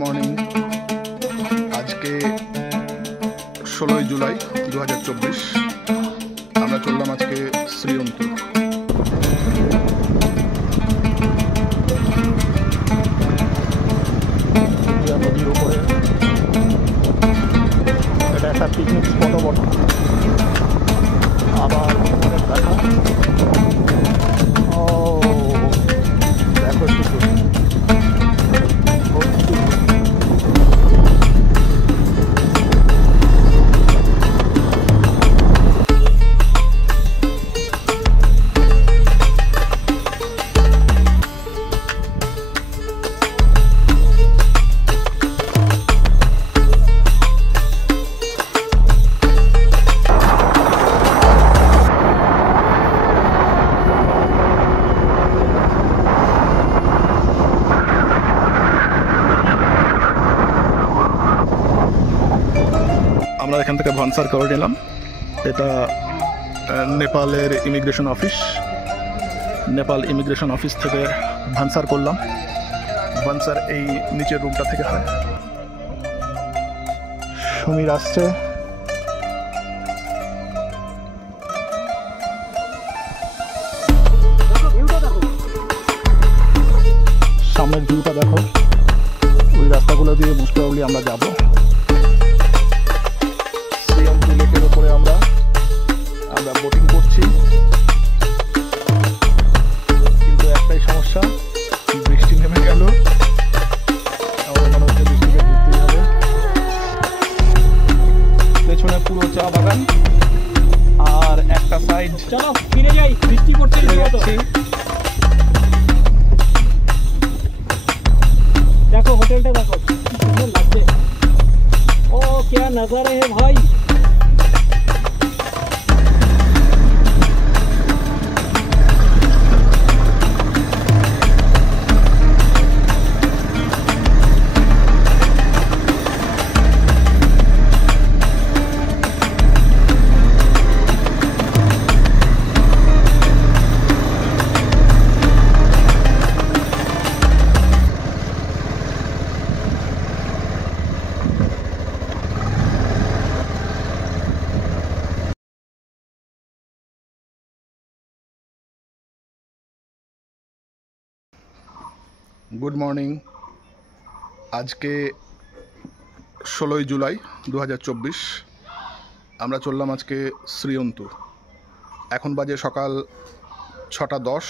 Morning. আজকে 16ই জুলাই 2024। আমরা চললাম আজকে শ্রীঅন্তু। নদীর উপরে এটা একটা পিকনিক স্পটও বটে। আবার দেখা দেখো একটু আমরা এখান থেকে ভানসার করে নিলাম। এটা নেপালের immigration office. Nepal immigration office থেকে ভানসার করলাম। ভানসার এই নিচের রুমটা থেকে হয়। সমীর আসছে। সামনের ভিউটা দেখো। ওই রাস্তাগুলো দিয়ে মোস্ট প্রবাবলি আমরা যাবো। লেকের উপরে আমরা বোটিং করছি, কিন্তু একটাই সমস্যা, বৃষ্টি নেমে গেল। আমাদের মনে হচ্ছে বৃষ্টিতে ভিজতেই হবে। পেছনে পুরো চা বাগান, আর একটা সাইড চলো ফিরে যাই, বৃষ্টি পড়ছে। দেখো হোটেলটা দেখো, কি সুন্দর লাগছে। ও क्या नजारे है भाई। Good morning. আজকে 16ই জুলাই 2024। আমরা চললাম আজকে শ্রীঅন্তু। এখন বাজে সকাল 6:10।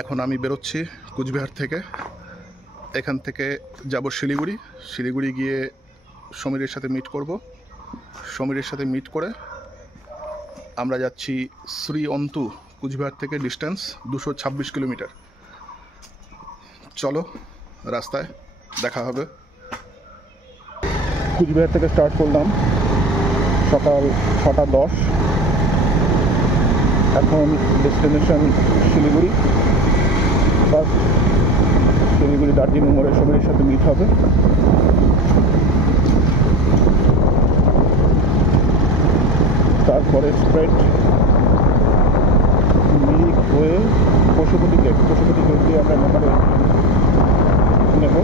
এখন আমি বেরোচ্ছি কুচবিহার থেকে। এখান থেকে যাব শিলিগুড়ি। শিলিগুড়ি গিয়ে সমীরের সাথে মিট করব। সমীরের সাথে মিট করে আমরা যাচ্ছি শ্রীঅন্তু। কুচবিহার থেকে ডিস্টেন্স 226 কিলোমিটার। চলো, রাস্তায় দেখা হবে। কুচবিহার থেকে স্টার্ট করলাম সকাল 6:10। এখন ডেস্টিনেশন শিলিগুড়ি। ফার্স্ট শিলিগুড়ি দার্জিলিং মোড়ে সমীরের সাথে মিট হবে। তারপরে স্ট্রেট মিরিক হয়ে পশুপতি গেট দিয়ে আমরা নেপালে নেব।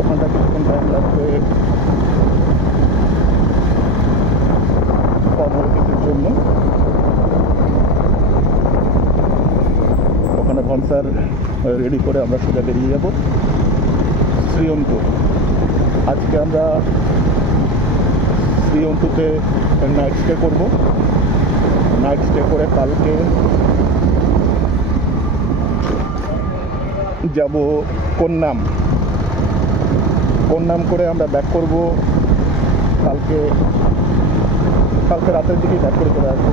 ওখানটা কিছুক্ষণ টাইম লাগবে ফর্মালিটিসের জন্য। ওখানে ভানসার রেডি করে আমরা সোজা বেরিয়ে যাব শ্রীঅন্তু। আজকে আমরা শ্রীঅন্তুতে নাইট স্টে করব। নাইট স্টে করে কালকে যাব কোন্নাম করে আমরা ব্যাক করব। কালকে রাতের দিকেই ব্যাক করে চলে আসবো।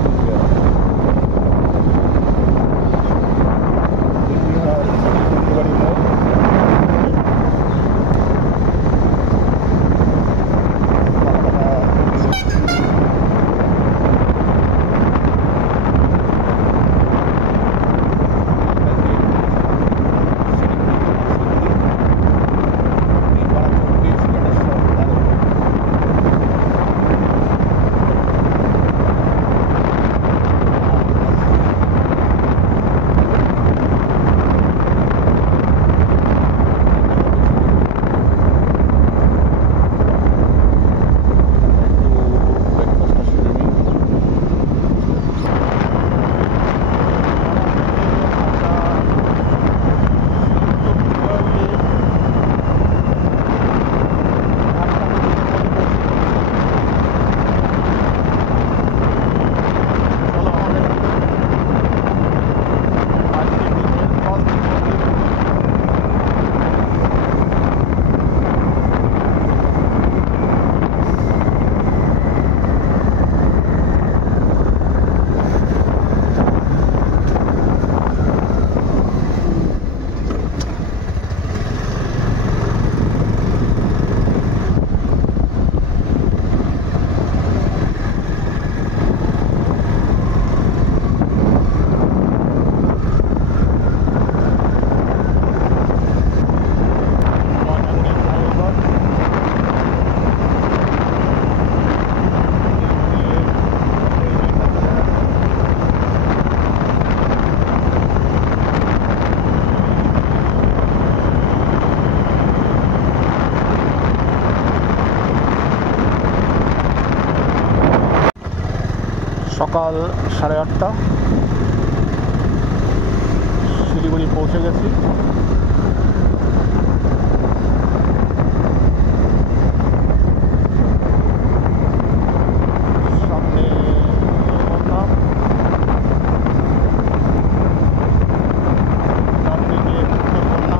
সকাল 8:30 শিলিগুড়ি পৌঁছে গেছি। সামনে যমুনা, ডান দিকে উত্তরকন্যা,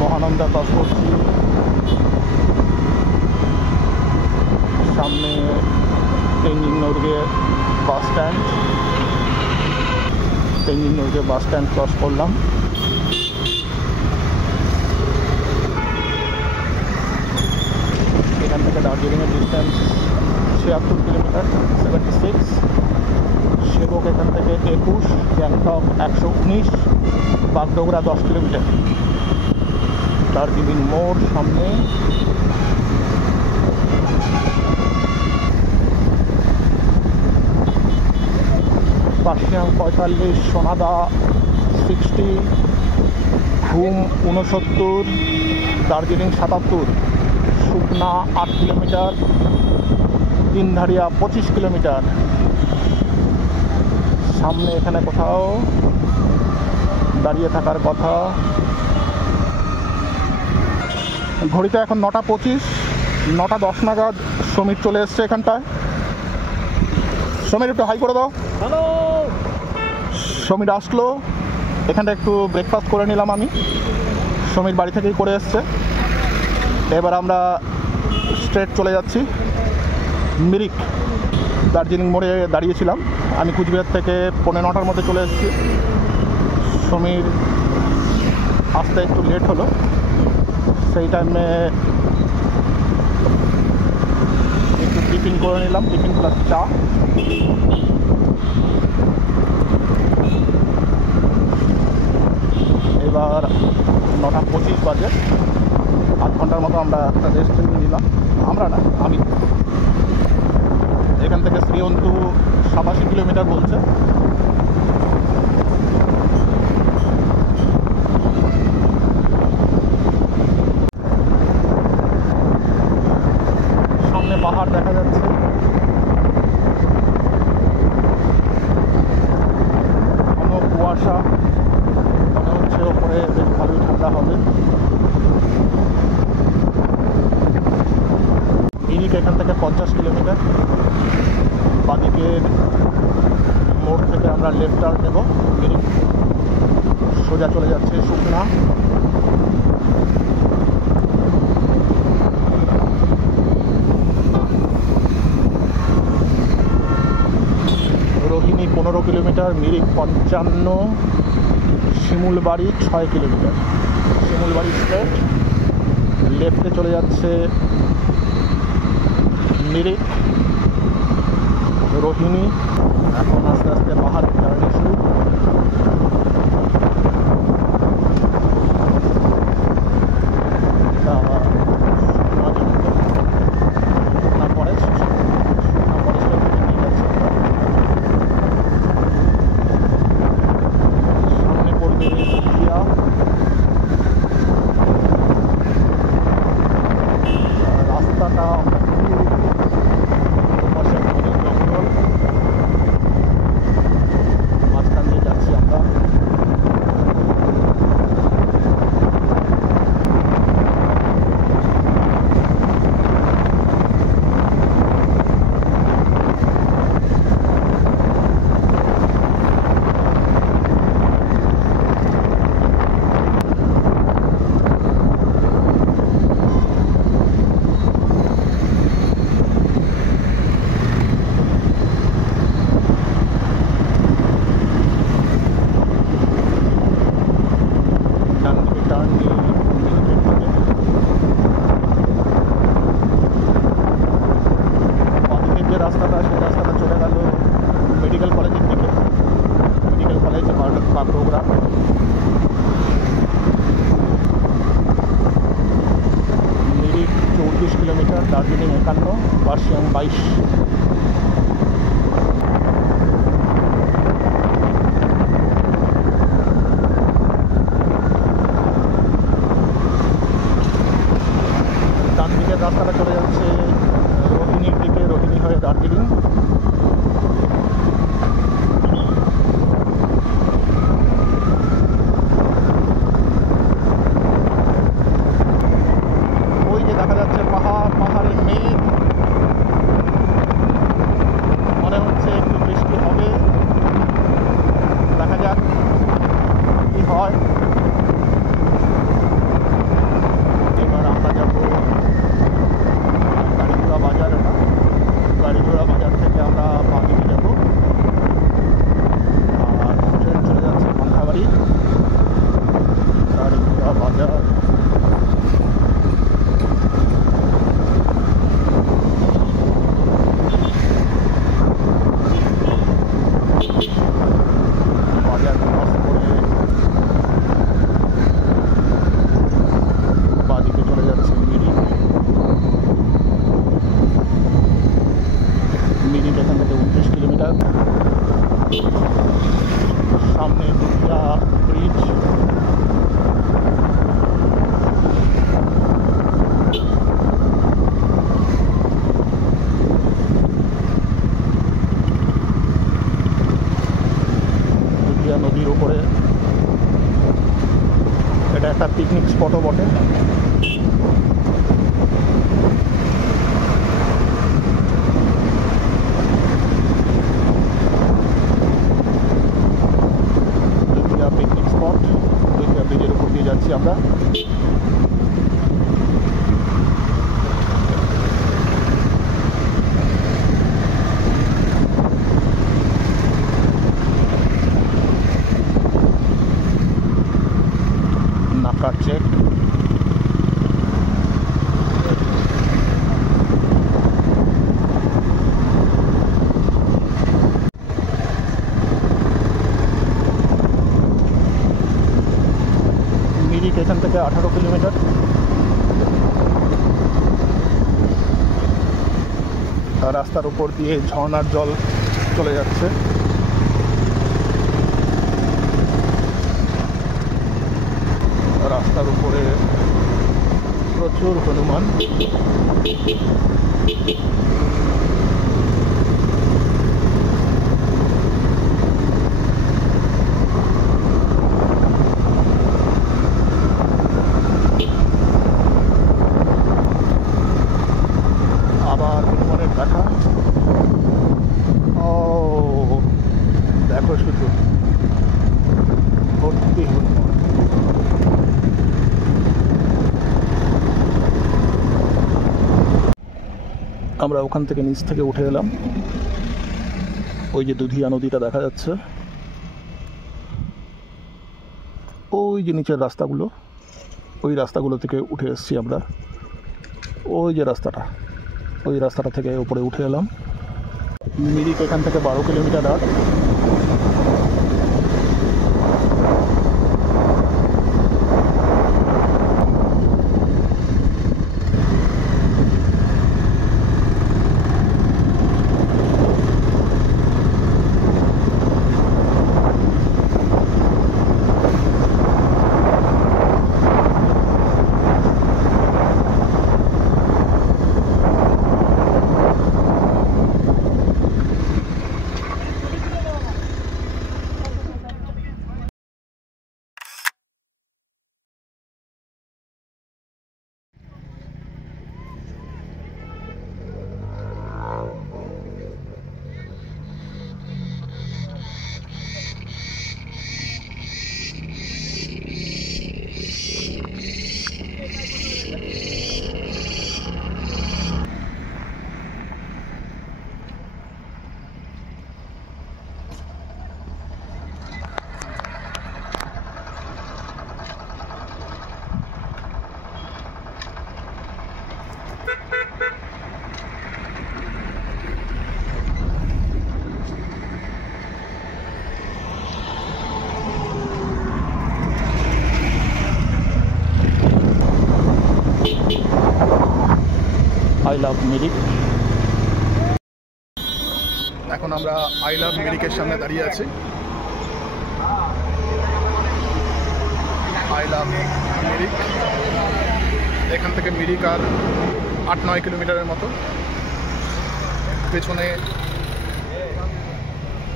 মহানন্দা ক্রস করছি। সামনে Tenzing Norgay bus stand, Tenzing Norgay bus stand cross করলাম। এখান থেকে দার্জিলিংয়ের ডিস্টেন্স 76 কিলোমিটার, 76। সেবক এখান থেকে 21, গ্যাংটক 119, বাগডোগরা 10 কিলোমিটার। দার্জিলিং মোড় সামনে। পাশিয়াং 45, সোনাদা 60, ঘুম 69, দার্জিলিং 77, শুকনা 8 কিলোমিটার, তিনধারিয়া 25 কিলোমিটার। সামনে এখানে কোথাও দাঁড়িয়ে থাকার কথা। ঘড়িতে এখন 9:25, 9:10 নাগাদ সমীর চলে এসছে এখানটায়। সমীর একটু হাই করে দাও। হ্যালো। সমীর আসলো, এখানটা একটু ব্রেকফাস্ট করে নিলাম আমি। সমীর বাড়ি থেকেই করে এসছে। এবার আমরা স্ট্রেট চলে যাচ্ছি মিরিক। দার্জিলিং মোড়ে দাঁড়িয়েছিলাম আমি, কুচবিহার থেকে 9:15 মধ্যে চলে এসেছি। সমীর আসতে একটু লেট হলো, সেই টাইমে একটু টিফিন করে নিলাম, টিফিন প্লাস চা। এবার 9:25 বাজে, আধ ঘন্টার মতো আমরা রেস্ট নিলাম। আমরা না, আমি। এখান থেকে শ্রীঅন্তু 87 কিলোমিটার বলছে। সামনে পাহাড় দেখা যাচ্ছে। কোনো কুয়াশা, মনে হচ্ছে ওপরে বেশ ভালোই ঠান্ডা হবে। মিরিক এখান থেকে 50 কিলোমিটার। বাদিকের মোড় থেকে আমরা লেফট টার্ন নেব। মিরিক সোজা চলে যাচ্ছে শুকনা। Rohini 15 kilometre, Mirik 55, Shimulbari 6 kilometre. Shimulbari straight, লেফটে চলে যাচ্ছে মিরিক, রোহিণী। এখন আস্তে আস্তে পাহাড়ের জার্নি শুরু। সামনে পড়বে ইন্ডিয়া। রাস্তাটা মাঝখান দিয়ে যাচ্ছি আমরা। 2022। ডান দিকের রাস্তাটা চলে যাচ্ছে রোহিণীর দিকে, রোহিণী হয়ে দার্জিলিং। ওই যে দেখা যাচ্ছে পাহাড়, পাহাড়ের মেঘ, মনে হচ্ছে একটু বৃষ্টি হবে। দেখা যাক কি হয়। এবার আমরা যাবো গাড়িঘোড়া বাজার। এটা গাড়িঘোড়া বাজার থেকে আমরা বাঁদিকে যাবো, আর ট্রেন চলে যাচ্ছে পান্থাবাড়ি। গাড়িঘোড়া বাজার বাজার ক্রস করে বাঁদিকে চলে যাচ্ছে মিরিক। মিরিক এখান থেকে 29 কিলোমিটার। সামনে দুটা ব্রিজ। দুধিয়া নদীর উপরে এটা একটা পিকনিক স্পটও বটে। দুধিয়া পিকনিক স্পট, দুধিয়া ব্রিজের উপর দিয়ে যাচ্ছি আমরা। নাকা চেক। মিরিক এখান থেকে 18 কিলোমিটার। রাস্তার উপর দিয়ে ঝর্ণার জল চলে যাচ্ছে। রাস্তার উপরে প্রচুর হনুমান। আবার হনুমানের দেখা। ও দেখো শুধু ভর্তি হনুমান। আমরা ওখান থেকে নিচ থেকে উঠে এলাম। ওই যে দুধিয়া নদীটা দেখা যাচ্ছে, ওই যে নিচের রাস্তাগুলো, ওই রাস্তাগুলো থেকে উঠে এসেছি আমরা। ওই যে রাস্তাটা, ওই রাস্তাটা থেকে উপরে উঠে এলাম। মিরিক এখান থেকে 12 কিলোমিটার আর। I love Mirik. আমরা আই লাভ মিরিকের সামনে দাঁড়িয়ে আছি। আই লাভ মিরিক, এখান থেকে মিরিক আর 8-9 কিলোমিটারের মতো। পেছনে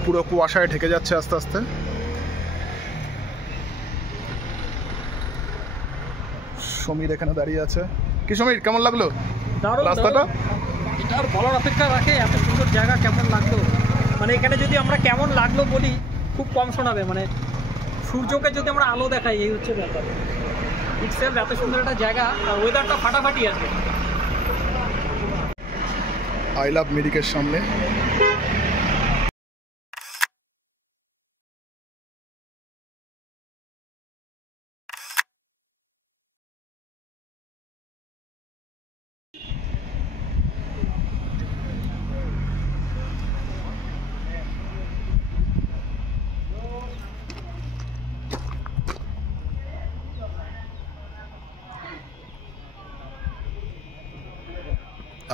পুরো কুয়াশায় ঢেকে যাচ্ছে আস্তে আস্তে। সমীর এখানে দাঁড়িয়ে আছে। কি সমীর, কেমন লাগলো রাস্তাটা? এটা আর বলার অপেক্ষা রাখে, এত সুন্দর জায়গা কেমন লাগলো। মানে এখানে যদি আমরা কেমন লাগলো বলি খুব কম শোনাবে। মানে সূর্যকে যদি আমরা আলো দেখাই, এই হচ্ছে ব্যাপার। ইটসেলফ এত সুন্দর একটা জায়গা, আর ওয়েদারটা ফাটাফাটি আছে। আই লাভ মিরিকের সামনে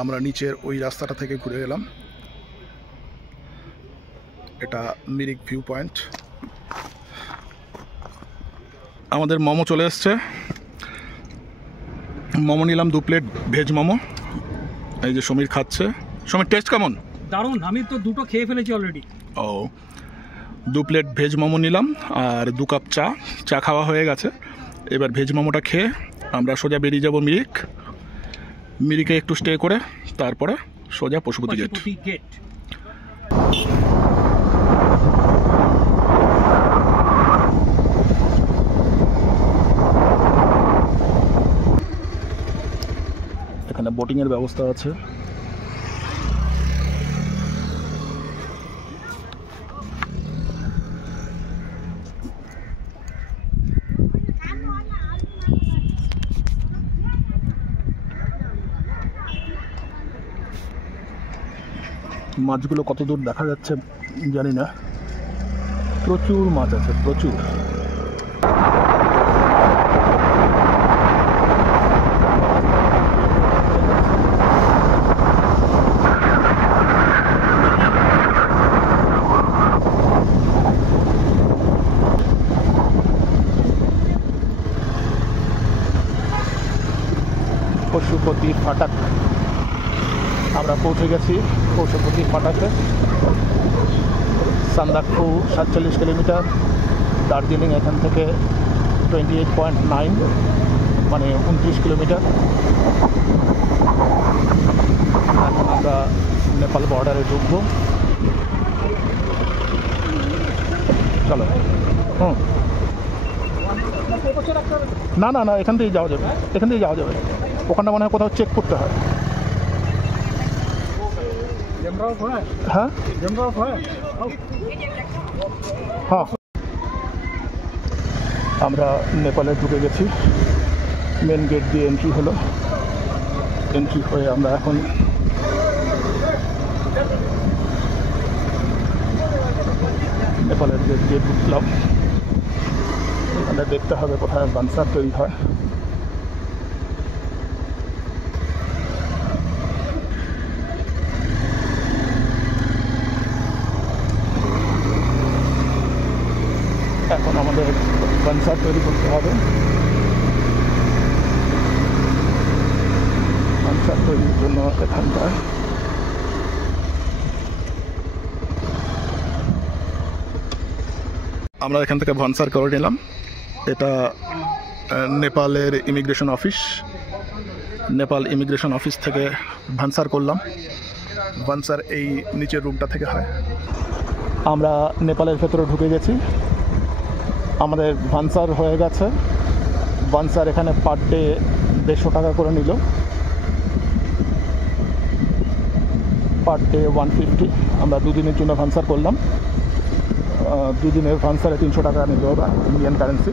আমরা নিচের ওই রাস্তাটা থেকে ঘুরে এলাম। এটা মিরিক ভিউ পয়েন্ট। আমাদের মোমো চলে এসছে। মোমো নিলাম 2 প্লেট ভেজ মোমো। এই যে সমীর খাচ্ছে। সমীর, টেস্ট কেমন? দারুণ, আমি তো দুটো খেয়ে ফেলেছি অলরেডি। ও, 2 প্লেট ভেজ মোমো নিলাম আর 2 কাপ চা। চা খাওয়া হয়ে গেছে। এবার ভেজ মোমোটা খেয়ে আমরা সোজা বেরিয়ে যাব মিরিক। মিরিকে একটু স্টে করে তারপরে সোজা পশুপতি গেট। এখানে বোটিংয়ের ব্যবস্থা আছে। মাছগুলো কত দূর দেখা যাচ্ছে জানি না, প্রচুর মাছ আছে, প্রচুর। পশুপতি ফাটাক, আমরা পৌঁছে গেছি পশুপতি ফাটাকে। সান্দাকফু 47 কিলোমিটার, দার্জিলিং এখান থেকে 28.9 মানে 29 কিলোমিটার। এখন আমরা নেপাল বর্ডারে ঢুকবো। চলো। না না না, এখান থেকেই যাওয়া যাবে, এখান থেকেই যাওয়া যাবে। ওখানটা মনে হয় কোথাও চেক করতে হয়। হ্যাঁ হ্যাঁ, আমরা নেপালে ঢুকে গেছি। মেন গেট দিয়ে এন্ট্রি হলো। এন্ট্রি হয়ে আমরা এখন নেপালের গেট দিয়ে ঢুকলাম। এখানে দেখতে হবে কোথায় বানসার তৈরি হয়। এখন আমাদের বানসার তৈরি করতে হবে। বানসার তৈরির জন্য এখানটায় আমরা এখান থেকে ভানসার করে নিলাম। এটা নেপালের immigration office. Nepal immigration office থেকে ভানসার করলাম। ভানসার এই নিচের রুমটা থেকে হয়। আমরা নেপালের ভেতরে ঢুকে গেছি। আমাদের ভানসার হয়ে গেছে। ভানসার এখানে পার ডে 150 টাকা করে নিল। Per day 150। আমরা 2 দিনের জন্য ভানসার করলাম। 2 দিনের ভানসারে 300 টাকা নিল ওরা, ইন্ডিয়ান কারেন্সি।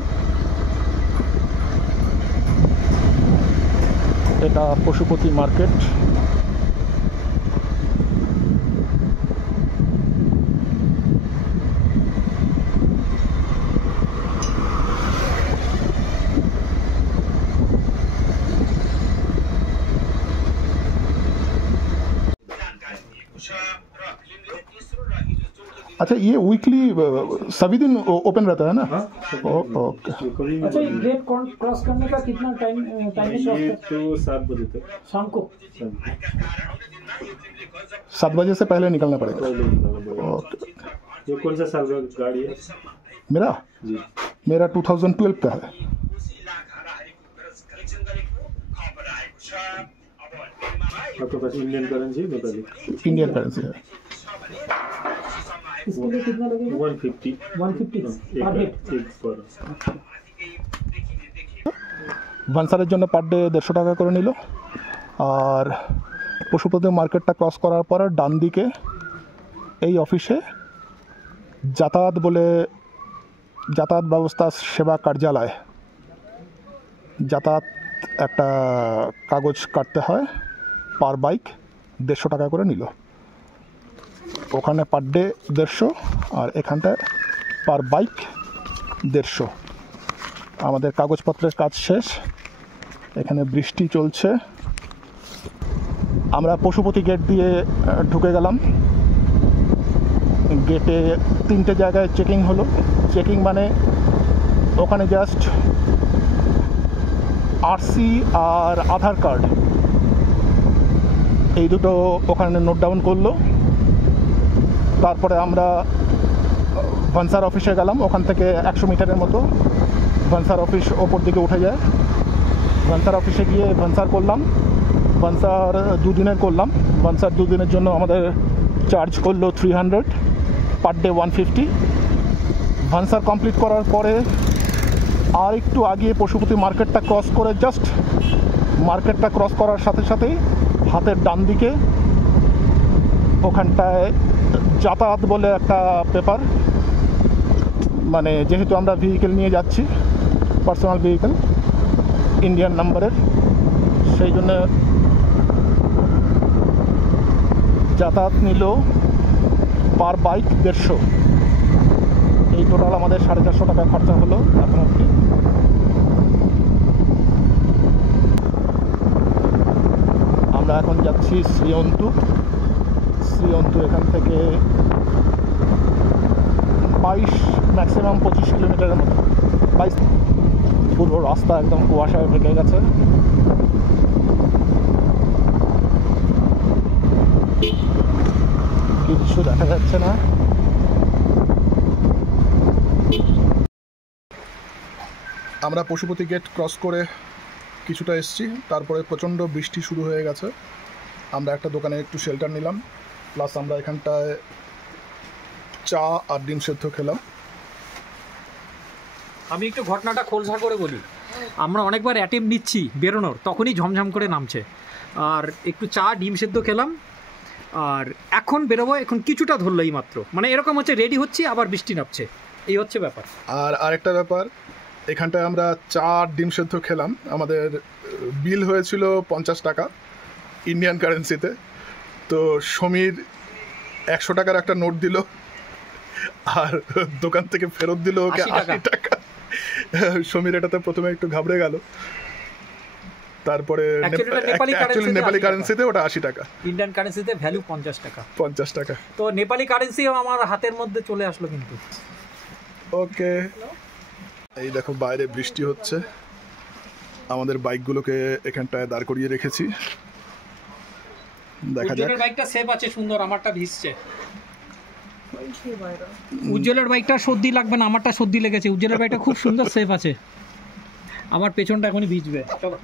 এটা পশুপতি মার্কেট। अच्छा ये वीकली सभी दिन ओपन रहता है ना? हाँ, ओके। अच्छा ये गेट क्रॉस करने का कितना टाइम ये तो 7 बजे तक शाम को? 7 बजे से पहले निकलना पड़ेगा। पहले निकलना पड़ेगा। ओके। ये कौन सा साल का गाड़ी है मेरा जी? मेरा 2012 का है। आपके पास Indian currency Nepali? Indian currency है। इसके लिए कितना लगेगा? 150 पर हेड। एक पर ভানসারের জন্য পার ডে 150 টাকা করে নিল। আর পশুপতি মার্কেটটা ক্রস করার পর ডান দিকে এই অফিসে যাতায়াত ব্যবস্থা সেবা কার্যালয়, যাতায়াত একটা কাগজ কাটতে হয়, পার বাইক 150 টাকা করে নিল। ওখানে পার ডে 150 আর এখানটায় পার বাইক 150। আমাদের কাগজপত্রের কাজ শেষ। এখানে বৃষ্টি চলছে। আমরা পশুপতি গেট দিয়ে ঢুকে গেলাম। গেটে 3টে জায়গায় চেকিং হলো। চেকিং মানে ওখানে জাস্ট আরসি আর আধার কার্ড এই দুটো ওখানে নোট ডাউন করলো। তারপরে আমরা ভানসার অফিসে গেলাম। ওখান থেকে 100 মিটারের মতো ভানসার অফিস ওপর দিকে উঠে যায়। ভানসার অফিসে গিয়ে ভানসার করলাম। ভানসার 2 দিনের করলাম। ভানসার 2 দিনের জন্য আমাদের চার্জ করলো 300, পার ডে 150। ভানসার কমপ্লিট করার পরে আর একটু আগিয়ে পশুপতি মার্কেটটা ক্রস করে জাস্ট মার্কেটটা ক্রস করার সাথে সাথেই হাতের ডান দিকে ওখানটায় যাতায়াত বলে একটা পেপার, মানে যেহেতু আমরা ভেহিকেল নিয়ে যাচ্ছি, পার্সোনাল ভেহিকেল ইন্ডিয়ান নাম্বারের, সেই জন্য যাতায়াত নিল পার বাইক 150। এই টোটাল আমাদের 450 টাকা খরচা হলো এখন অবধি। আমরা এখন যাচ্ছি শ্রীঅন্তু। এখান থেকে 22 ম্যাক্সিমাম 25 কিলোমিটারের মতো। 22। পুরো রাস্তা একদম কুয়াশায় ঢেকে গেছে। কিছু দেখা যাচ্ছে না। আমরা পশুপতি গেট ক্রস করে কিছুটা এসেছি, তারপরে প্রচণ্ড বৃষ্টি শুরু হয়ে গেছে। আমরা একটা দোকানে একটু শেল্টার নিলাম, প্লাস আমরা এখানটায় চা আর ডিম সেদ্ধ খেলাম। আমি একটু ঘটনাটা খোলসা করে বলি। আমরা অনেকবার অ্যাটেম্প নিচ্ছি বেরোনোর, তখনই ঝমঝম করে নামছে। আর একটু চা ডিম সেদ্ধ খেলাম, আর এখন বেরোবো। এখন কিছুটা ধরলো এই মাত্র, মানে এরকম হচ্ছে রেডি হচ্ছি আবার বৃষ্টি নামছে, এই হচ্ছে ব্যাপার। আর আরেকটা ব্যাপার, এখানটায় আমরা চা আর ডিম সেদ্ধ খেলাম। আমাদের বিল হয়েছিল 50 টাকা ইন্ডিয়ান কারেন্সিতে। তো সমীর 100 টাকার একটা নোট দিল, আর দোকান থেকে ফেরত দিল ওকে 80 টাকা। সমীর এটাতে প্রথমে একটু ঘাবড়ে গেল, তারপরে নেপালি কারেন্সিতে ওটা 80 টাকা, ইন্ডিয়ান কারেন্সিতে ভ্যালু 50 টাকা। তো নেপালি কারেন্সিও আমার হাতের মধ্যে চলে আসলো কিন্তু। ওকে, এই দেখো বাইরে বৃষ্টি হচ্ছে। আমাদের বাইকগুলোকে এখানটায় দাঁড় করিয়ে রেখেছি, দেখা যাক। বাইকটা সেফ আছে, সুন্দর। আমারটা ভিজছে। উজ্জ্বলের বাইকটা সর্দি লাগবে না, আমারটা সর্দি লেগেছে। উজ্জ্বলের বাইকটা খুব সুন্দর সেফ আছে, আমার পেছনটা এখনই ভিজবে। চলো।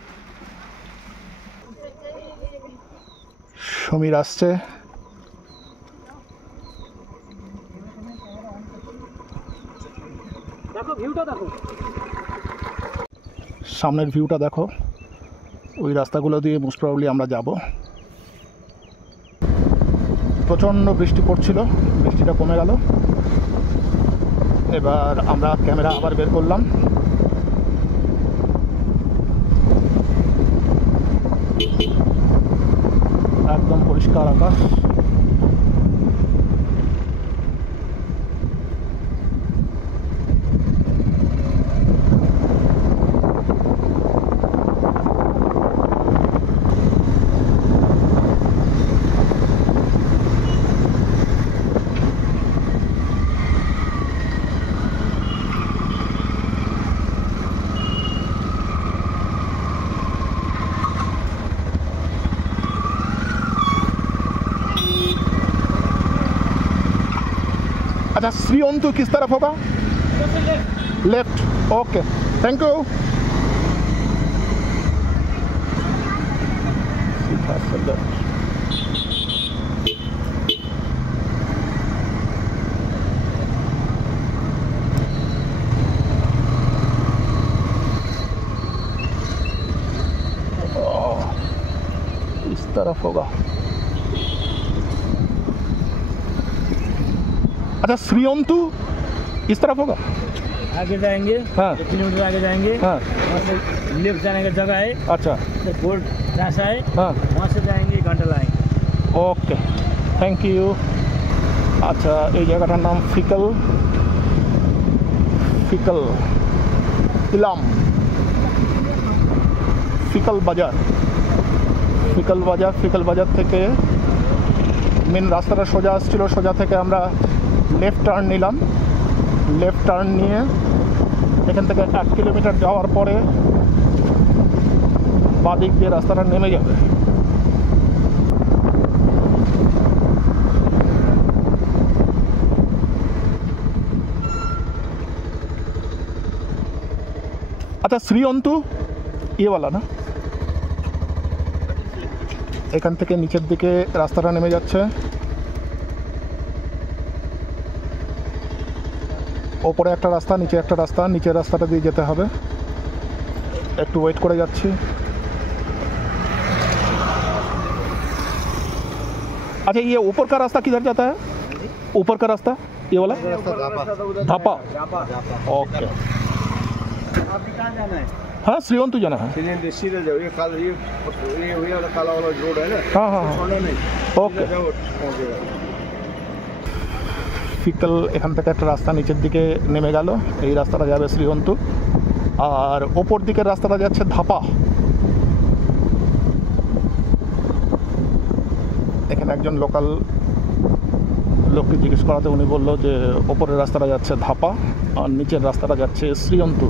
সমীর আসছে। দেখো ভিউটা, দেখো সামনের ভিউটা দেখো। ওই রাস্তাগুলো দিয়ে মোস্ট প্রবাবলি আমরা যাব। প্রচণ্ড বৃষ্টি পড়ছিল, বৃষ্টিটা কমে গেল। এবার আমরা ক্যামেরা আবার বের করলাম। একদম পরিষ্কার আকাশ। अच्छा श्रीअंतु किस तरफ होगा? Left, okay, thank you. इस तरफ होगा। अच्छा श्रीअंतु इस तरफ होगा। आगे जाएंगे, हाँ 1 किलोमीटर आगे जाएंगे, हाँ वहाँ से लेफ्ट जाने का जगह है, अच्छा बोर्ड जहाँ से है हाँ वहाँ से जाएंगे, घंटा लाएंगे। Okay thank you. अच्छा এই জায়গাটার নাম ফিকল ফিকল ইলাম ফিকল বাজার। ফিকল বাজার থেকে মেন রাস্তাটা সোজা আসছিল, সোজা থেকে আমরা লেফট টার্ন নিলাম। লেফট টার্ন নিয়ে এখান থেকে 1 কিলোমিটার যাওয়ার পরে বাঁ দিক দিয়ে রাস্তাটা নেমে যাবে। अच्छा শ্রীঅন্তু ये वाला ना, এখান থেকে নিচের দিকে রাস্তাটা নেমে যাচ্ছে। ওপরে একটা রাস্তা, নিচে একটা রাস্তা, নিচের রাস্তাটা দিয়ে যেতে হবে। একটু ওয়েট করে যাচ্ছি। अच्छा ये ऊपर का रास्ता किधर जाता है? ऊपर का रास्ता ये वाला धापा। ओके आपको कहाँ जाना है? हाँ श्रीअন্তু जाना है। सीधे जाओ, ये वाला काला वाला रोड है ना, हाँ हाँ हाँ छोड़ना नहीं, ओके। जाओ पहुँचेगा। ফিকল এখান থেকে একটা রাস্তা নিচের দিকে নেমে গেল। এই রাস্তাটা যাবে শ্রীঅন্তু, আর ওপর দিকের রাস্তাটা যাচ্ছে ধাপা। এখানে একজন লোকাল লোককে জিজ্ঞেস করাতে উনি বললো যে ওপরের রাস্তাটা যাচ্ছে ধাপা আর নিচের রাস্তাটা যাচ্ছে শ্রীঅন্তু।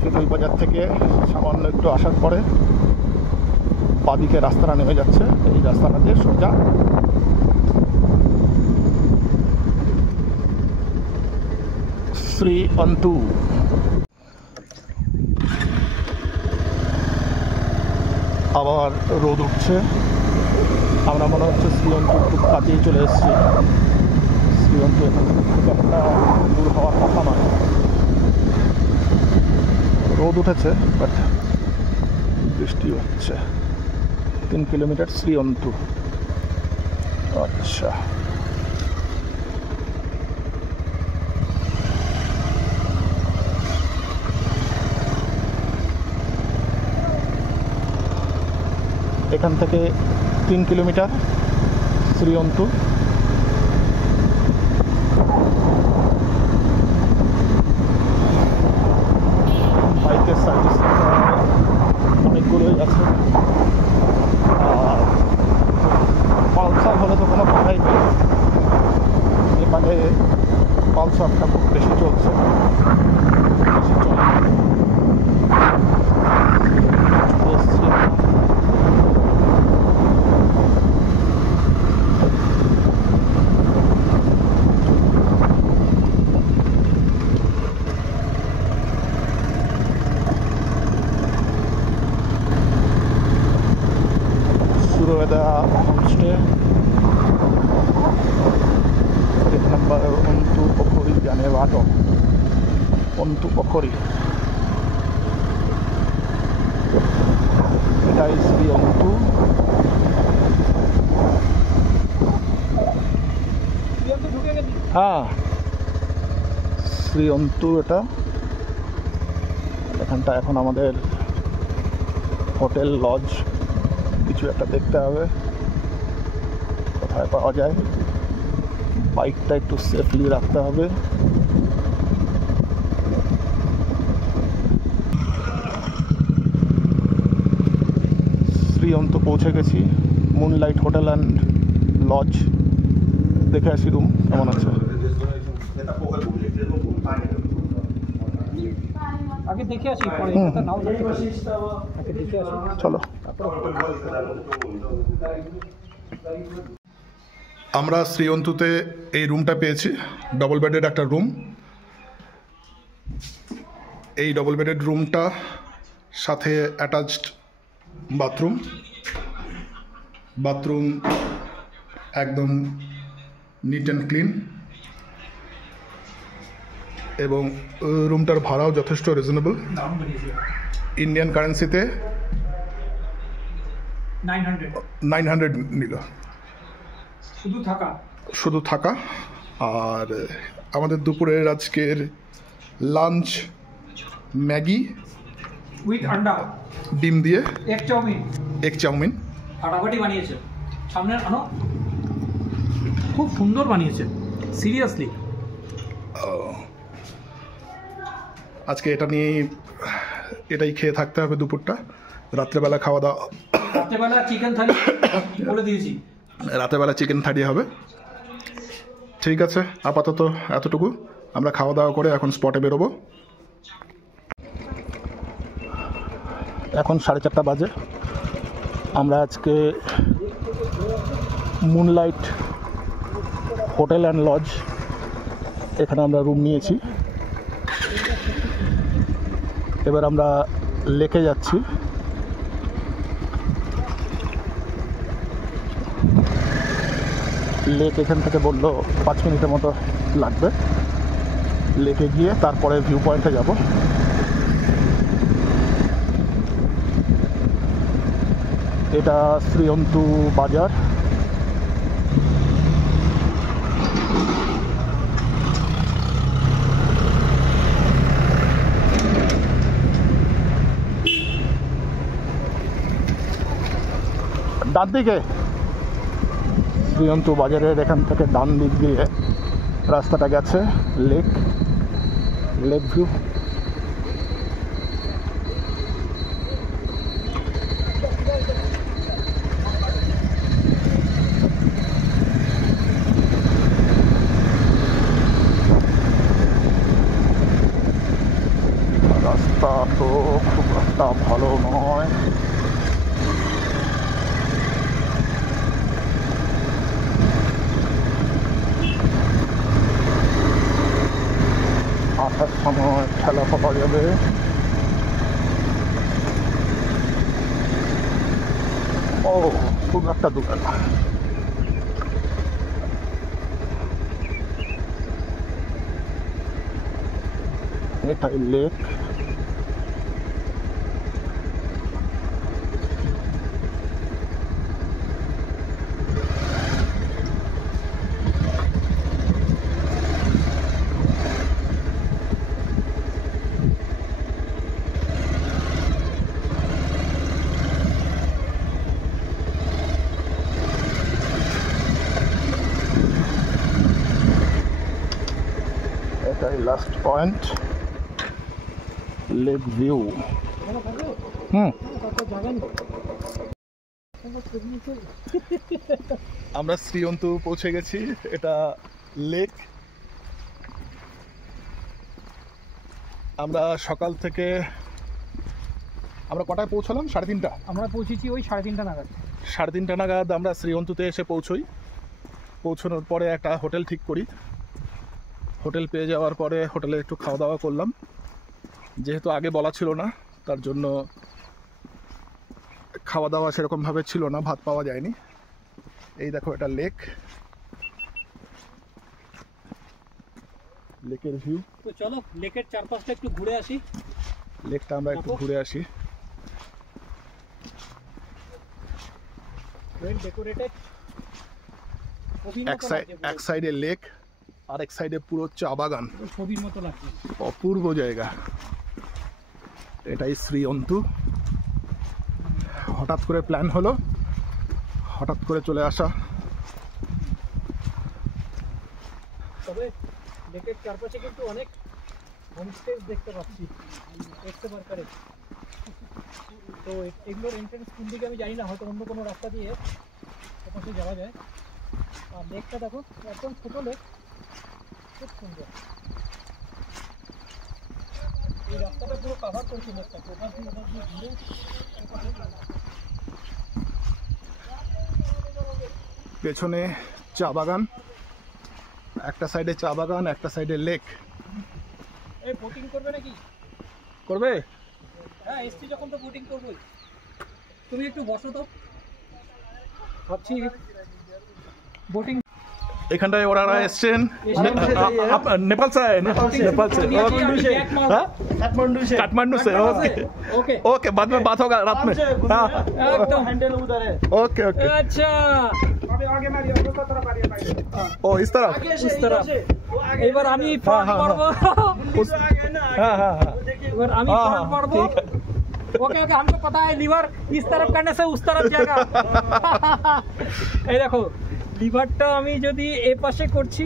ফিকল বাজার থেকে সামান্য একটু আসার পরে বাদিকে রাস্তাটা নেমে যাচ্ছে। এই রাস্তাটা দিয়ে সোজা শ্রীঅন্তু। আবার রোদ উঠছে, আমরা মনে হচ্ছে শ্রীঅন্তু খুব কাছেই চলে এসেছি। শ্রীঅন্তু এখান থেকে খুব একটা দূর হওয়ার কথা নয়। রোদ উঠেছে বাট বৃষ্টি হচ্ছে। 3 কিলোমিটার শ্রীঅন্তু। আচ্ছা এখান থেকে 3 কিলোমিটার শ্রীঅন্তু। বাইকের সার্ভিস অনেকগুলোই আছে, আর পালসার হলে তো কোনো কথাই নেই। এখানে পালসারটা খুব বেশি চলছে, বেশি চলে এসছি। Suroeda Homestay, एक नंबर Ontu Pokhori जाने वाटो। Ontu Pokhori এটা শ্রীঅন্তু। হ্যাঁ শ্রীঅন্তু এটা। এখানটা এখন আমাদের হোটেল লজ কিছু একটা দেখতে হবে কোথায় পাওয়া যায়। বাইকটা একটু সেফলি রাখতে হবে। শ্রীঅন্তু পৌঁছে গেছি। মুনলাইট হোটেল অ্যান্ড লজ, দেখে আসি রুম কেমন আছে। আগে দেখে আসি, পরে এটা নাও দেখতে পারি। আগে দেখে আসি, চলো। তারপরে আমরা শ্রীঅন্তুতে এই রুমটা পেয়েছি, ডবল বেডের একটা রুম। এই ডবল বেডের রুমটা সাথে অ্যাটাচড বাথরুম একদম নিট অ্যান্ড ক্লিন, এবং রুমটার ভাড়াও যথেষ্ট রিজনেবল। ইন্ডিয়ান কারেন্সিতে 900 নিল শুধু থাকা। আর আমাদের দুপুরের আজকের লাঞ্চ ম্যাগি উইথ আন্ডা, ডিম দিয়ে এগ চাউমিন ফাটাফাটি বানিয়েছে। সামনে আনো, খুব সুন্দর বানিয়েছে সিরিয়াসলি। আজকে এটাই খেয়ে থাকতে হবে দুপুরটা। রাত্রেবেলা খাওয়া দাওয়া, রাত্রেবেলা চিকেন থালি বলে দিয়েছি, রাতেরবেলা চিকেন থালি হবে। ঠিক আছে, আপাতত এতটুকু। আমরা খাওয়া দাওয়া করে এখন স্পটে বেরোবো। এখন 4:30 বাজে। আমরা আজকে মুনলাইট হোটেল অ্যান্ড লজ, এখানে আমরা রুম নিয়েছি। এবার আমরা লেকে যাচ্ছি। লেক এখান থেকে বললো 5 মিনিটের মতো লাগবে। লেকে গিয়ে তারপরে ভিউ পয়েন্টে যাব। এটা শ্রীঅন্তু বাজার। ডান দিকে শ্রীঅন্তু বাজারের এখান থেকে ডান দিক দিয়ে রাস্তাটা গেছে লেক ভিউ। রাস্তা তো খুব একটা ভালো নয়। আসার সময় ঠেলা পাওয়া যাবে। ও খুব একটা দূরে না। এটাই লেক। এটাই লাস্ট পয়েন্ট, লেক ভিউ। আমরা শ্রীঅন্তু পৌঁছে গেছি। এটা লেক। আমরা সকাল থেকে আমরা কটায় পৌঁছলাম? 3:30। আমরা পৌঁছেছি ওই 3:30 নাগাদ। 3:30 নাগাদ আমরা শ্রীঅন্তুতে এসে পৌঁছানোর পরে একটা হোটেল ঠিক করি। হোটেল পেয়ে যাওয়ার পরে হোটেলে একটু খাওয়া দাওয়া করলাম। যেহেতু আগে বলা ছিল না, তার জন্য খাওয়া দাওয়া সেরকমভাবে ছিল না, ভাত পাওয়া যায়নি। এই দেখো, এটা লেকের ভিউ। তো চলো লেকের চারপাশটা একটু ঘুরে আসি। লেকটা আমরা একটু ঘুরে আসি। ডেকোরেটেড, এক সাইডে লেক, আর এক সাইডে পুরো চা বাগান, ছবির মতো লাগছে। অপূর্ব জায়গা। এটাই শ্রীঅন্তু। হঠাৎ করে প্ল্যান হলো, হঠাৎ করে চলে আসা। তবে লেকের চারপাশে কিন্তু অনেক হোমস্টে দেখতে পাচ্ছি, তো এগুলোর এন্ট্রেন্স কোন দিকে আমি জানি না, হয়তো অন্য কোনো রাস্তা দিয়ে ওপাশে যাওয়া যায়। আর লেকটা দেখো, একদম ছোট লেক, খুব সুন্দর। এই রাস্তাটা পুরো কাভার করছে লেকটা, ওপাশ দিয়ে ঘুরে পেছনে চা বাগান, একটা সাইডে চা বাগান, একটা সাইডে লেক। এই বোটিং করবে নাকি? করবে? হ্যাঁ, এসছি যখন তো বোটিং করবোই। তুমি একটু বসো তো, ভাবছি বোটিং। এখানটায় ওনারা এসছেন নেপাল से काठमांडू से। ओके ओके ओके, बाद में बात होगा रात में। हाँ एकदम ओके ओके। अच्छा, ओ इस तरफ। इस तरफ এবার আমি ফ্রন্ট করব। हाँ हाँ हाँ এবার আমি ফ্রন্ট করব। ओके ओके, हमको पता है लीवर इस तरफ करने से उस तरफ जाएगा। এই দেখো, লিভারটা আমি যদি এ পাশে করছি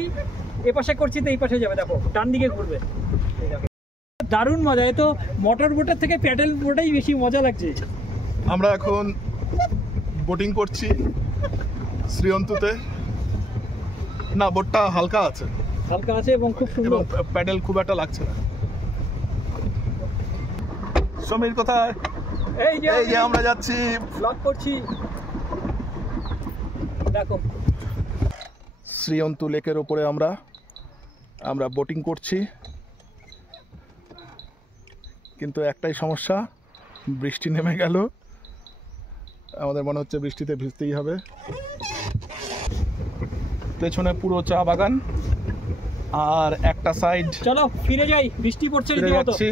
তো এই পাশে যাবে, দেখো ডান দিকে ঘুরবে। এই দেখো, দারুণ মজা। এই তো মোটর বোটের থেকে প্যাডেল বোটেই বেশি মজা লাগছে। আমরা এখন বোটিং করছি শ্রীঅন্তুতে। না, বোটটা হালকা আছে হালকা আছে এবং খুব এবং সুন্দর। প্যাডেল খুব একটা লাগছে না। সমীর কোথায়? এই যে আমরা যাচ্ছি, ব্লগ করছি, দেখো শ্রীঅন্তু লেকের ওপরে আমরা বোটিং করছি। কিন্তু একটাই সমস্যা, বৃষ্টি নেমে গেল। আমাদের মনে হচ্ছে বৃষ্টিতে ভিজতেই হবে। পেছনে পুরো চা বাগান আর একটা সাইড চলো ফিরে যাই, বৃষ্টি পড়ছে ফিরে রীতিমতো। যাচ্ছি।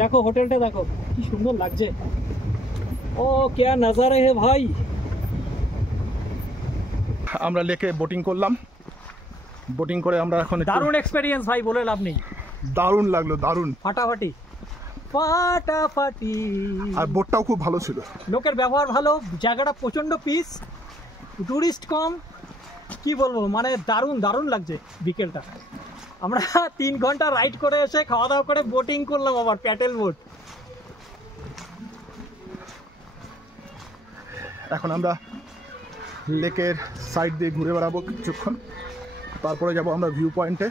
দেখো হোটেলটা দেখো কি সুন্দর লাগছে। ও क्या नजारे है भाई। আমরা লেকে বোটিং করলাম, বোটিং করে আমরা এখন দারুণ এক্সপেরিয়েন্স ভাই, বলে লাভ নেই। দারুণ লাগলো, দারুণ। ফাটাফাটি। আর বোটটাও খুব ভালো ছিল, লোকের ব্যবহার ভালো, জায়গাটা প্রচন্ড পিস, টুরিস্ট কম। কি বলবো, মানে দারুণ দারুণ লাগছে বিকেলটা। আমরা 3 ঘন্টা রাইড করে এসে খাওয়া দাওয়া করে বোটিং করলাম, আবার প্যাডেল বোট। এখন আমরা লেকের সাইড দিয়ে ঘুরে বেড়াবো কিছুক্ষণ, তারপরে যাব আমরা ভিউ পয়েন্টে।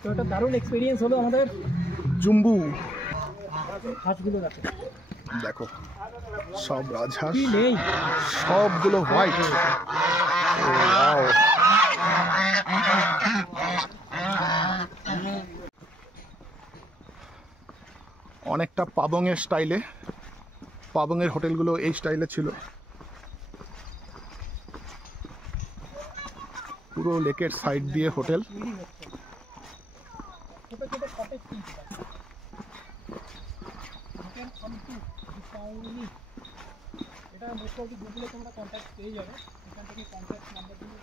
তো একটা দারুণ এক্সপিরিয়েন্স হলো আমাদের। জুম্বু হাঁসগুলো দেখো, দেখো সব রাজহাঁস, কি নেই, সবগুলো হোয়াইট। অনেকটা পাবংয়ের স্টাইলে, পাবংয়ের হোটেলগুলো এই স্টাইলে ছিল। পুরো লেকের সাইড দিয়ে হোটেল। ছোট ছোট কটেজ পিস। হোটেল আমটু বিসাউনি, এটা মোস্ট অফ গুগলে তোমরা কন্ট্যাক্ট পেয়ে যাবে, এখান থেকে কন্ট্যাক্ট নাম্বারগুলো।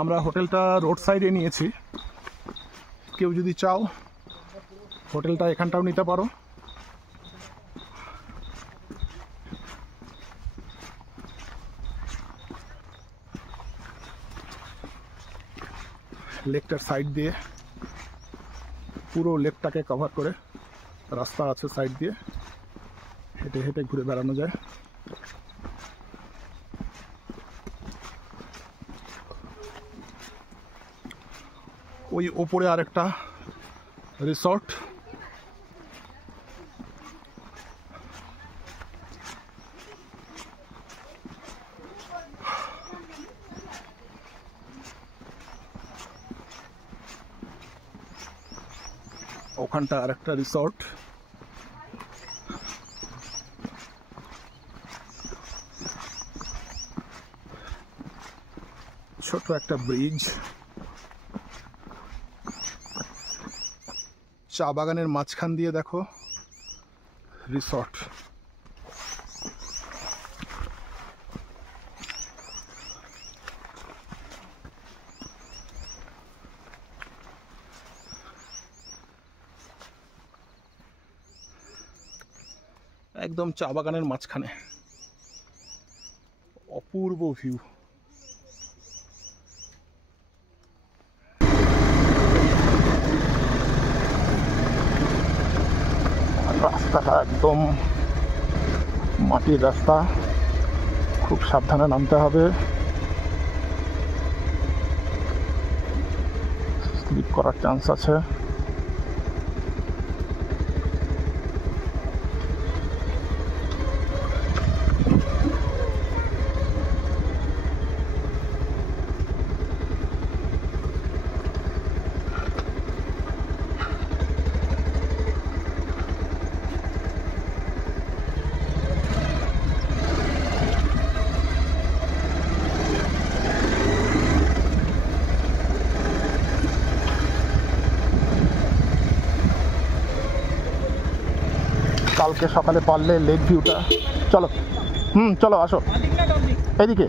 আমরা হোটেলটা রোড সাইডে নিয়েছি, কেউ যদি চাও হোটেলটা এখানটাও নিতে পারো। লেকটার সাইড দিয়ে, পুরো লেকটাকে কভার করে রাস্তা আছে, সাইড দিয়ে হেঁটে হেঁটে ঘুরে বেড়ানো যায়। ওই ওপরে আরেকটা রিসর্ট, ওখানটা আরেকটা রিসর্ট। ছোট একটা ব্রিজ, চা বাগানের মাঝখান দিয়ে দেখো রিসর্ট। একদম চা বাগানের মাঝখানে, অপূর্ব ভিউ। রাস্তাটা একদম মাটির রাস্তা, খুব সাবধানে নামতে হবে, স্লিপ করার চান্স আছে। কালকে সকালে পারলে লেক ভিউটা। চলো চলো আসো বাদিক না ডান দিক? এদিকে।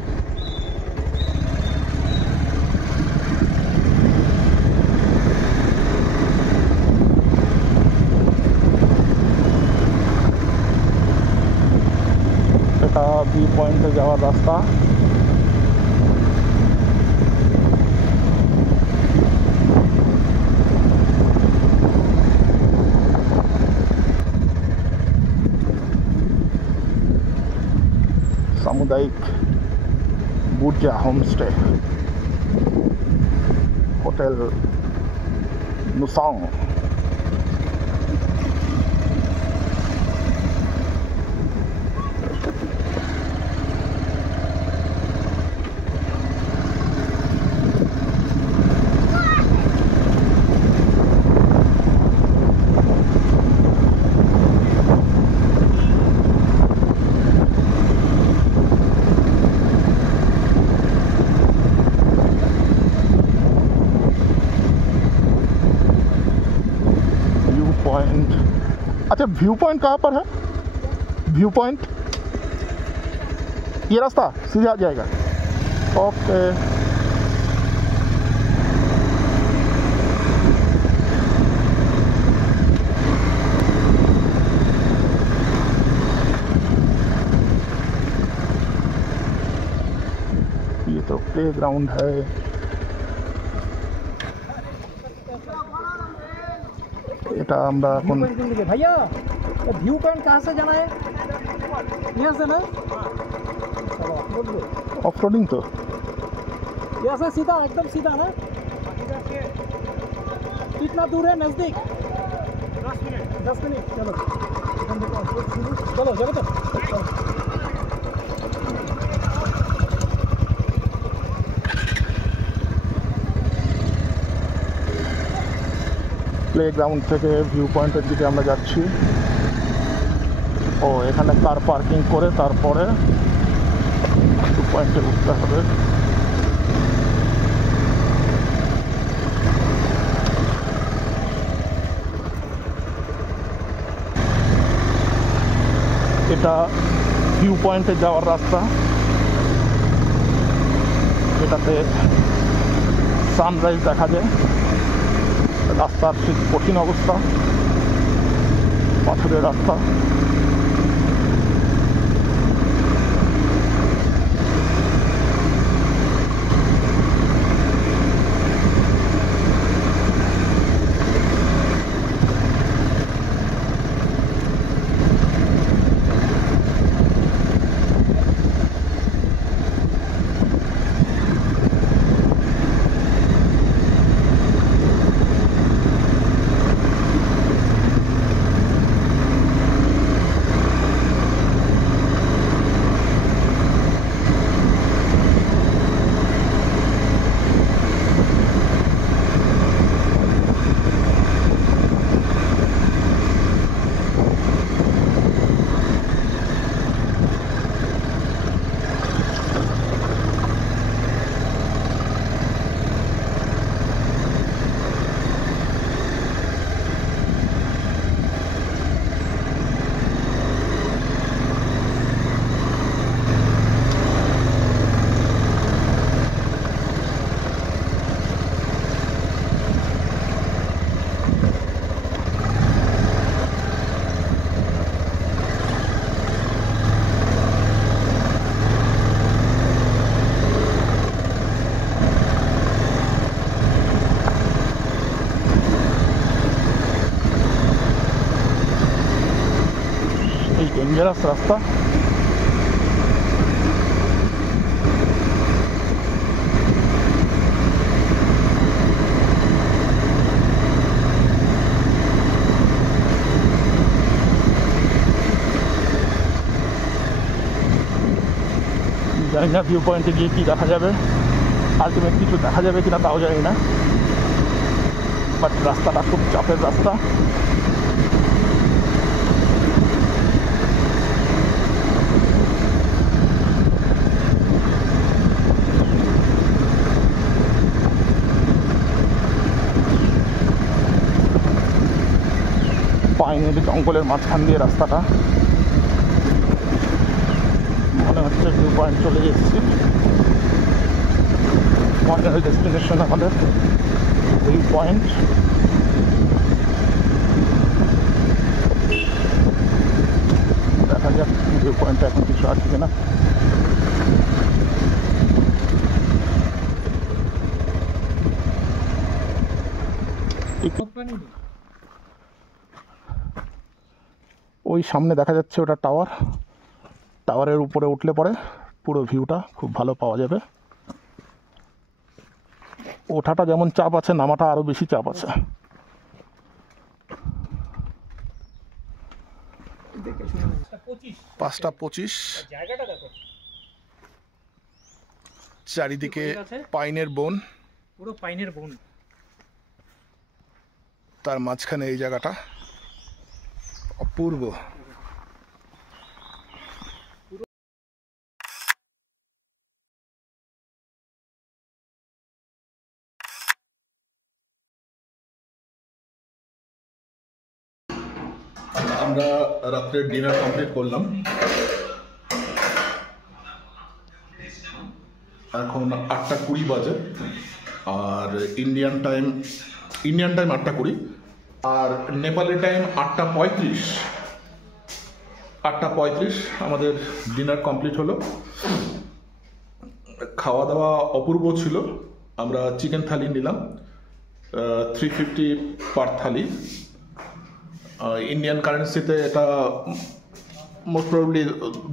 এটা ভিউ পয়েন্টে যাওয়ার রাস্তা। सामुदायिक बुर्जा होमस्टे होटल नुसोंग। अच्छा व्यू पॉइंट कहाँ पर है? व्यू पॉइंट ये रास्ता सीधे आ जाएगा। ओके ये तो प्ले ग्राउंड है। এটা আমরা এখন व्यू पॉइंट दिखे भैया, व्यू पॉइंट कहाँ से जाना है? यहाँ से ना? चलो बोल दो। অফ রোডিং তো। यहाँ से सीधा एकदम सीधा ना? कितना दूर है? नजदीक 10 मिनट। चलो चलो चलो तो প্লে গ্রাউন্ড থেকে ভিউ পয়েন্টের দিকে আমরা যাচ্ছি। ও এখানে কার পার্কিং করে তারপরে ভিউ পয়েন্টে উঠতে হবে। এটা ভিউ পয়েন্টে যাওয়ার রাস্তা, এটাতে সানরাইজ দেখা যায়। রাস্তার ঠিক কঠিন অবস্থা, পাথরের রাস্তা। डेंजरस रास्ता। জানি না ভিউ পয়েন্টে গিয়ে কী দেখা যাবে, আলটিমেট কিছু দেখা যাবে কিনা তাও জানি না, বাট রাস্তাটা খুব চাপের রাস্তা। পাইনের জঙ্গলের মাঝখান দিয়ে রাস্তাটা, মনে হচ্ছে ভিউ পয়েন্ট চলে এসেছি। ফাইনাল ডেস্টিনেশন আমাদের ভিউ পয়েন্ট। দেখা যাক ভিউ পয়েন্টে এখন কিছু আছে কিনা। ওই সামনে দেখা যাচ্ছে ওটা টাওয়ার, টাওয়ারের উপরে উঠলে পরে পুরো ভিউটা খুব ভালো পাওয়া যাবে। ওঠাটা যেমন চাপ আছে, নামাটা আরো বেশি চাপ আছে। 5:25। জায়গাটা দেখো, চারিদিকে পাইনের বন, পুরো পাইনের বন। তার মাঝখানে এই জায়গাটা অপূর্ব। আমরা রাত্রের ডিনার কমপ্লিট করলাম। এখন 8:20 বাজে, আর ইন্ডিয়ান টাইম 8:20, আর নেপালি টাইম 8:35। 8:35 আমাদের ডিনার কমপ্লিট হলো। খাওয়া দাওয়া অপূর্ব ছিল। আমরা চিকেন থালি নিলাম, 350 পার থালি। ইন্ডিয়ান কারেন্সিতে এটা মোস্ট প্রবাবলি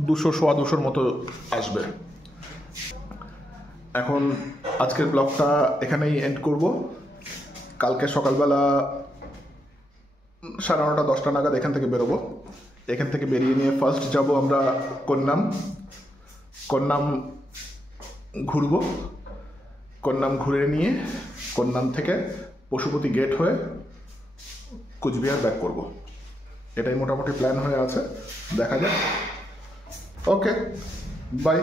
200-250 মতো আসবে। এখন আজকের ব্লগটা এখানেই এন্ড করব। কালকে সকালবেলা 9:30 10টা নাগাদ এখান থেকে বেরোবো। এখান থেকে বেরিয়ে নিয়ে ফার্স্ট যাব আমরা কন্যাম ঘুরবো। কন্যাম ঘুরে নিয়ে কন্যাম থেকে পশুপতি গেট হয়ে কুচবিহার ব্যাক করব। এটাই মোটামুটি প্ল্যান হয়ে আছে, দেখা যাক। ওকে, বাই।